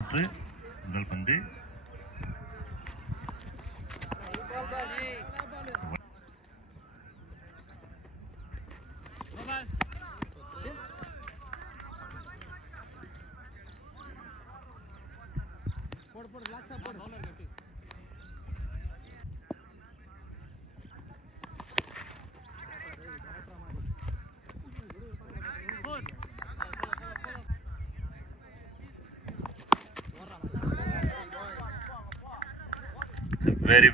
முதல் பந்து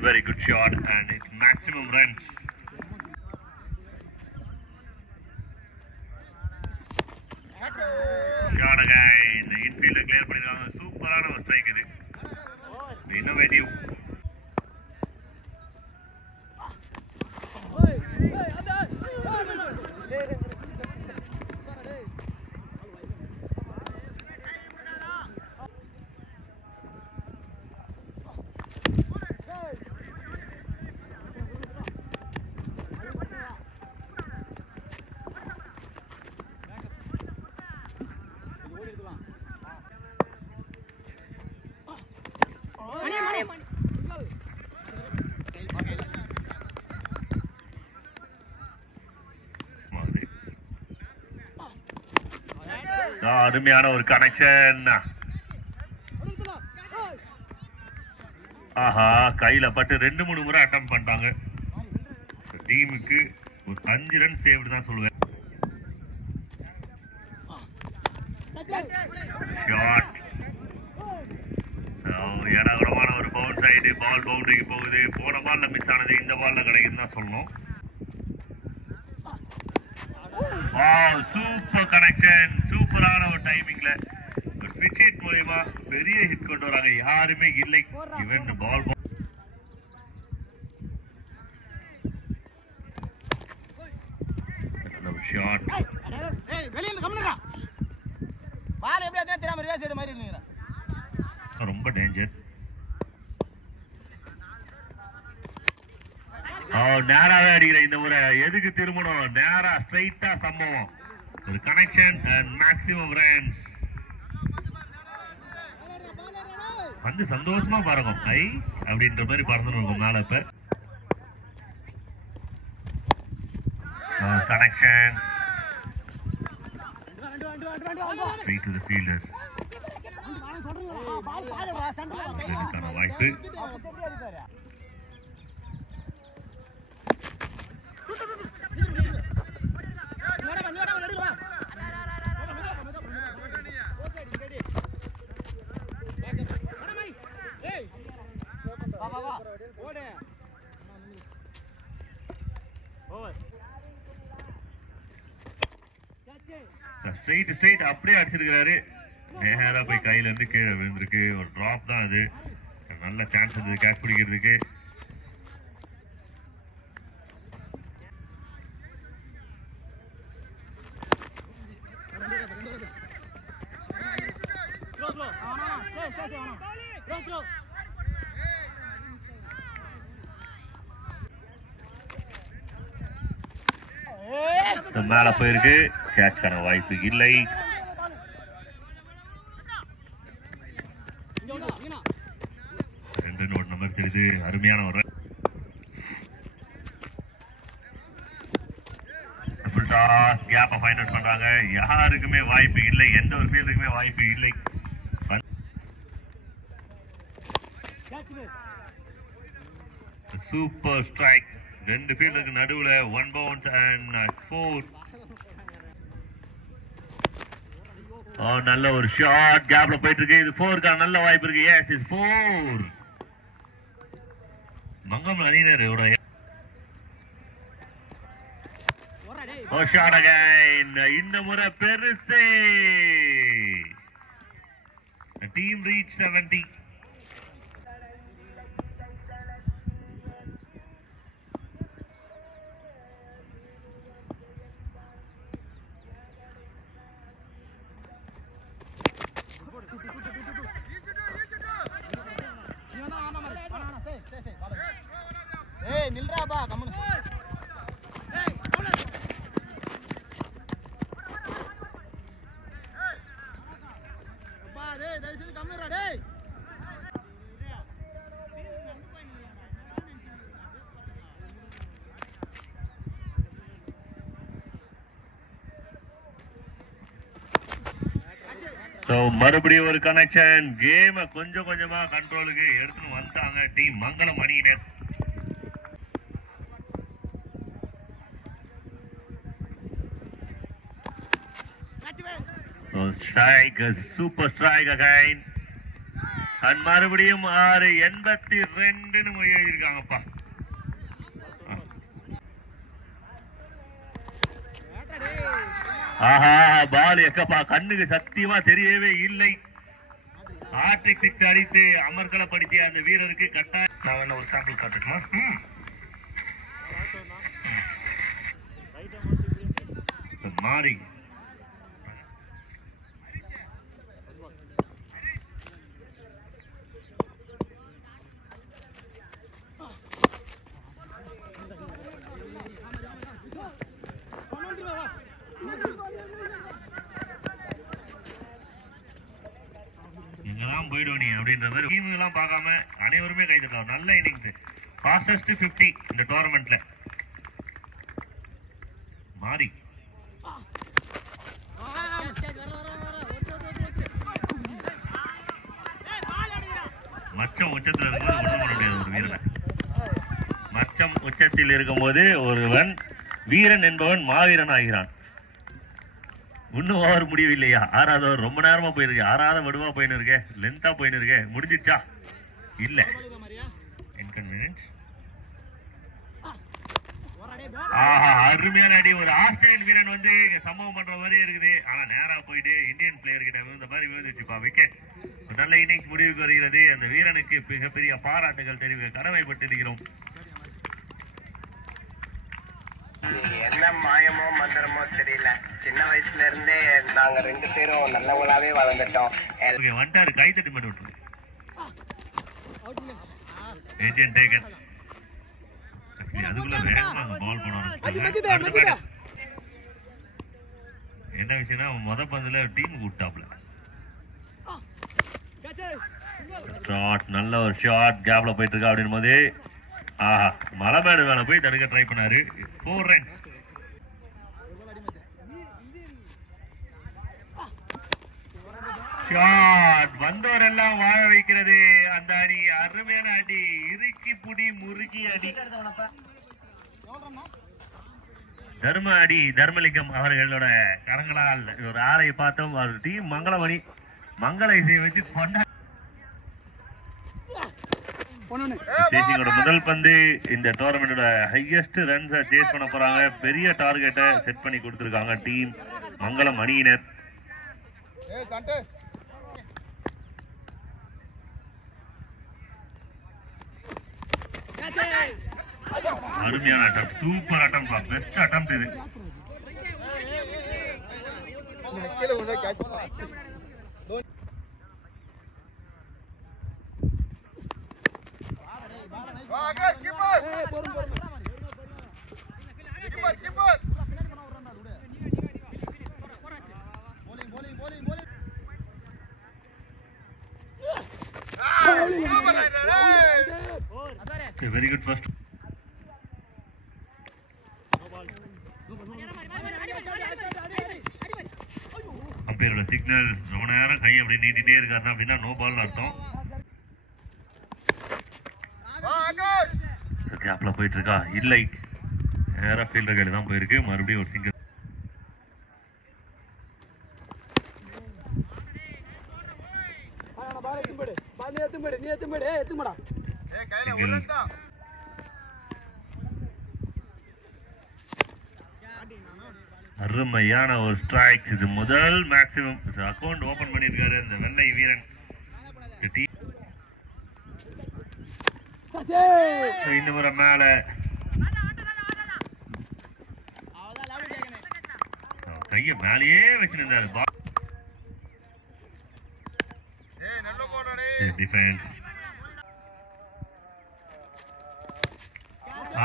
very good shot and it's maximum runs. Shot again. Infield clear பண்ணிருக்காங்க. சூப்பரான ஒரு ஸ்ட்ரைக் இது. Innovative. அருமையான ஒரு கனெக்ஷன். ஆஹா, கையில பட்டு 2-3 முறை அட்டம் பண்ணிட்டாங்க. டீமுக்கு ஒரு 5 ரன் சேவ்டு தான் சொல்லுவேன். ஷாட் ஏடாகூடமான ஒரு பவுன்ஸ் ஆயிட்டு பால் பவுண்டரிக்கு போகுது. போன பால்ல மிஸ் ஆனது இந்த பால்ல கிடைக்குதுன்னு தான் சொல்லணும். சூப்பர் கனெக்ஷன், சூப்பரான ஒரு டைமிங்ல ஒரு ஸ்விட்ச் ஹிட் மூலமா பெரிய ஹிட் கொண்டு வராங்க. யாருமே இல்லை. இவன் பால் ஷாட் ரொம்ப டேஞ்சர். நேராவே அடிக்கிற இந்த முறை எதுக்கு திரும்பணும்? நேரா ஸ்ட்ரைட்டா சம்பவம். ஒரு கனெக்ஷன் அண்ட் மேக்ஸிமம் ரன்ஸ். வந்து சந்தோஷமா பறக்கும். ஐ அப்படின்ற மாதிரி பறந்துடும் மேல. இப்ப connection straight to the fielder. இதுக்கான வாய்ப்பு. ஸ்ட்ரைட் அப்படியே அடிச்சிருக்கிறாரு. நேரா போய் கையில இருந்து கீழே விழுந்திருக்கு. ஒரு டிராப் தான் அது. நல்ல சான்ஸ் இருந்தது கேட்ச் பிடிக்கிறதுக்கு. மேல போயிருக்கு. கேட்ச்கான வாய்ப்பு இல்லை. ரெண்டு நோட் நம்பர் தெரியுது. அருமையான ஒரு கேப்பை ஃபைண்ட் அவுட் பண்றாங்க. யாருக்குமே வாய்ப்பு இல்லை. எந்த ஒரு ஃபீல்டுக்குமே வாய்ப்பு இல்லை. Super strike. ரெண்டு ஃபீல்டுக்கு நடுவுல 1 பவுன்ஸ் அண்ட் 4. நல்ல ஒரு ஷாட் கேப்ல போயிட்டு இருக்கு. இது 4க்கான நல்ல வாய்ப்பு இருக்கு. Yes is 4. மங்கம் அணியினரோட ஷாட் அகைன். இந்த முறை பெருசே. Team reach 70. நில்றாபா கம்மனு. அப்பா டேய் தயவு செஞ்சு கம்மனுடா டேய். மறுபடியும் ஒரு கனெக்ஷன். கேம கொஞ்சம் கொஞ்சமா கண்ட்ரோலுக்கு எடுத்துன்னு வந்தாங்க டீம் மங்களம் அணியினர். Super strike again. அண்ட் மறுபடியும் 6-82 எழுதியிருக்காங்கப்பா. ஆஹா, பால் எக்கப்பா கண்ணுக்கு சத்தியமா தெரியவே இல்லை. ஹாட்ரிக் சிக்ஸ் அடித்து அமர்கலப்படுத்திய அந்த வீரருக்கு கட்டாயம் நான் வேணா ஒரு சாம்பிள் காட்டுமா? மாறி இங்கதான் போயிடுவோம் நீ அப்படின்ற மாதிரி டீம் எல்லாம் பார்க்காம அனைவருமே கை தட்டலாம். நல்ல இன்னிங்ஸ், ஃபாஸ்டஸ்ட் 50 இந்த டோர்னமெண்ட்ல. மாறி மச்சம் உச்சத்தில் இருக்கும்போது ஒன்றும் பண்ண முடியாது ஒரு வீரனை. மச்சம் உச்சத்தில் இருக்கும்போது ஒருவன் வீரன் என்பவன் மாவீரன் ஆகிறான். இன்னும் ஓவர் முடியவில்லையா? 6வது ஓவர் ரொம்ப நேரமா போயிருக்கு. 6வது வடுவா போயின்னு இருக்கே, லென்த்தா போயின்னு இருக்கே. முடிஞ்சிச்சா? இல்ல, இன்கன்வீனியன்ஸ். ஆஹா, அருமையான அடி. ஒரு ஆஸ்திரேலியன் வீரன் வந்து சம்பவம் பண்ற மாதிரி இருக்குது. ஆனா நேரா போயிட்டு இந்தியன் பிளேயர் கிட்ட இந்த மாதிரி விழுந்துச்சுப்பா. விக்கெட். நல்ல இன்னிங்ஸ் முடிவுக்கு வருகிறது. அந்த வீரனுக்கு மிகப்பெரிய பாராட்டுகள் தெரிவிக்க கடமைப்பட்டிருக்கிறோம். என்ன மாயமோ மந்திரமோ தெரியல, சின்ன வயசுல இருந்தே நாங்க 2 பேரும் நல்லவங்களாவே வளர்ந்துட்டோம். வந்துட்டாரு, கை தட்டி மட்டும் விட்டுரு. Agent taken. அதுக்குள்ள வேகமா பால் போனாரு. என்ன விஷயம்னா முத பந்துல டீம் கூட்டாப்ல ஷாட், நல்ல ஒரு ஷாட் கேப்ல போயிட்டு இருக்கா அப்படின் போது ஆஹா, மலைமேடு மேல போய் தடுக்க ட்ரை பண்ணாரு. 4 ரன்ஸ். ஷாட் வந்தோரெல்லாம் வாழ வைக்கிறது அந்த அணி. அருமையான அடி, இறுக்கி புடி முறுக்கி அடி. தர்ம அடி. தர்மலிங்கம் அவர்களோட கரங்களால் ஒரு ஆரை பார்த்தோம். அவர் டீம் மங்களமணி மங்கள இசையை வச்சு கொண்டாட. சேசிங்கோட முதல் பந்து இந்த டோர்னமெண்டோட ஹையஸ்ட் ரன்ஸை சேஸ் பண்ண போறாங்க. பெரிய டார்கெட்டை செட் பண்ணி கொடுத்திருக்காங்க டீம் மங்களம் அணியினர். அருமையான அட்டம், சூப்பர் அட்டம், பெஸ்ட் அட்டம் இது. Very good first. அம்பையரோட சிக்னல் ரொம்ப நேரம் கை அப்படி நீட்டிட்டே இருக்காருன்னா அப்படின்னா நோ பால் அர்த்தம். கேப்ல போயிட்டு இருக்கா? இல்லை, நேரா ஃபீல்டர் கையில தான் போயிருக்கு. மறுபடியும் ஒரு சிங்கிள். அருமையான ஒரு ஸ்ட்ரைக். இது முதல் மேக்ஸிமம் அக்கௌண்ட் ஓபன் பண்ணிருக்காரு இந்த வெள்ளை வீரன். இன்னும் மேல கைய மேலேயே வச்சிருந்தாரு. டிஃபென்ஸ்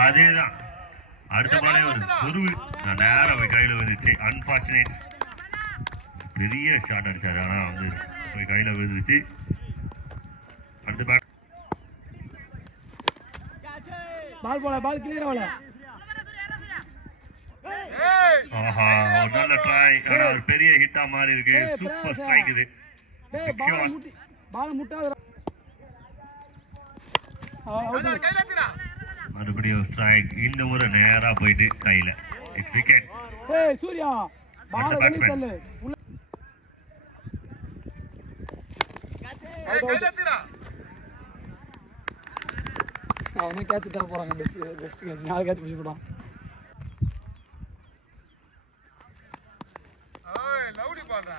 அதேதான். அடுத்த பாலே ஒரு சொருவு நேரம் கையில வந்துச்சு. அன்பார்ச்சுனேட். பெரிய ஷாட் அடிச்சாரு, ஆனா வந்து கையில விழுந்துச்சு. அடுத்த பேட் பால் போல, பால் கிளியர் ஆகல. ஆஹா, ஒரு நல்ல ட்ரை, ஆனா ஒரு பெரிய ஹிட்டா மாறி இருக்கு. சூப்பர் ஸ்ட்ரைக் இது. டேய் பால் முட்டாதடா. கையில தீரா. மறுபடியும் ஸ்ட்ரைக். இந்த முறை நேரா போயிட்டு கையில. It's wicket. ஏய் சூர்யா பால் வெளிய தள்ளு. கையில தீரா. அவனே கேட்ச் தர போறாங்க. Best catch. நாளை கேட்ச் பிடிச்சு போடான். ஓய் லவ்லி பால்டா.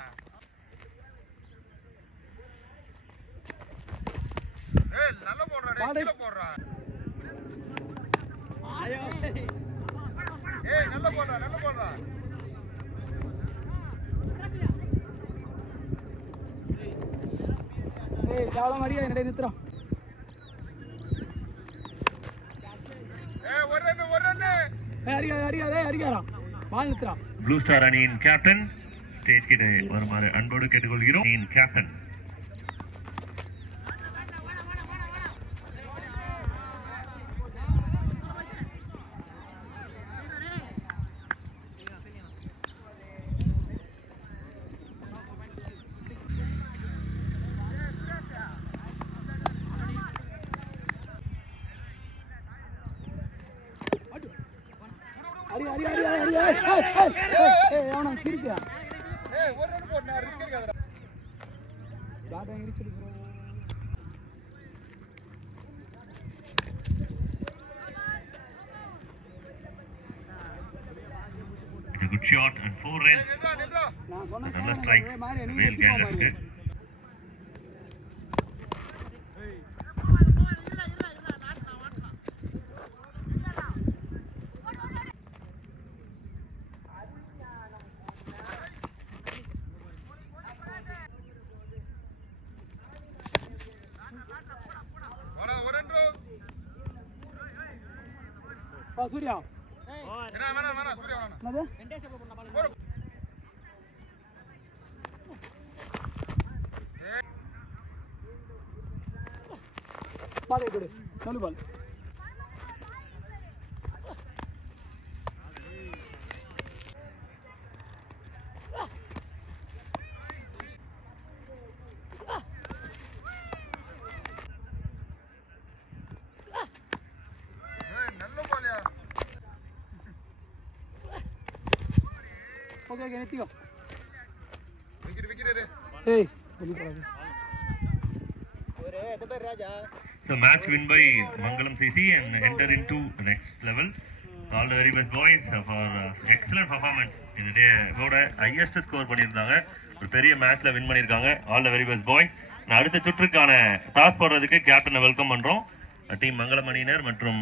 ஏய் நல்ல போடுறா டேய். கீழ போடுறா. ஏய் நல்ல போடுறா, நல்ல போடுறா. ஏய் ஜாலம் அடியா என்னடே நித்துறோம். ஏய் ஒரு ரன். ஏய் அடிக்காரா. பால் நித்துறா. ப்ளூ ஸ்டார் அணியின் கேப்டன் ஸ்டேஜ் கிட்ட வருமாறு அன்போடு கேட்டுக்கொள்கிறோம். அணியின் கேப்டன் அடி. ஏய் அவன கிரிக்கா. ஏய் ஒரு ரன் போடு, நான் ரிஸ்க் எடுக்காதடா. பேட் இடிச்சிடு bro. a good shot and 4 runs. நில்றா. நான் சொன்னேன் நல்ல ஸ்ட்ரைக் வேல் கேங்கர்ஸ்க்கு. ஒரு ரன் ப்ரோ. சூர்யா வேணா சூர்யா வேணா. என்னது பால் கொடு. நல்ல பால். ஏய் நல்ல பால்யா. ஓகே நிறுத்திக்கோ. விக்கெட். ஏய் வெளிய போடாத. So match win by Mangalam CC and enter into the next level. All the very best boys for excellent performance in the day. இதோட highest score பண்ணிருந்தாங்க. ஒரு பெரிய மேட்ச்ல வின் பண்ணிருக்காங்க. All the very best boys. நான் அடுத்த சுற்றுக்கான toss போடுறதுக்கு கேப்டனை வெல்கம் பண்றோம். டீம் மங்களம் அணியினர் மற்றும்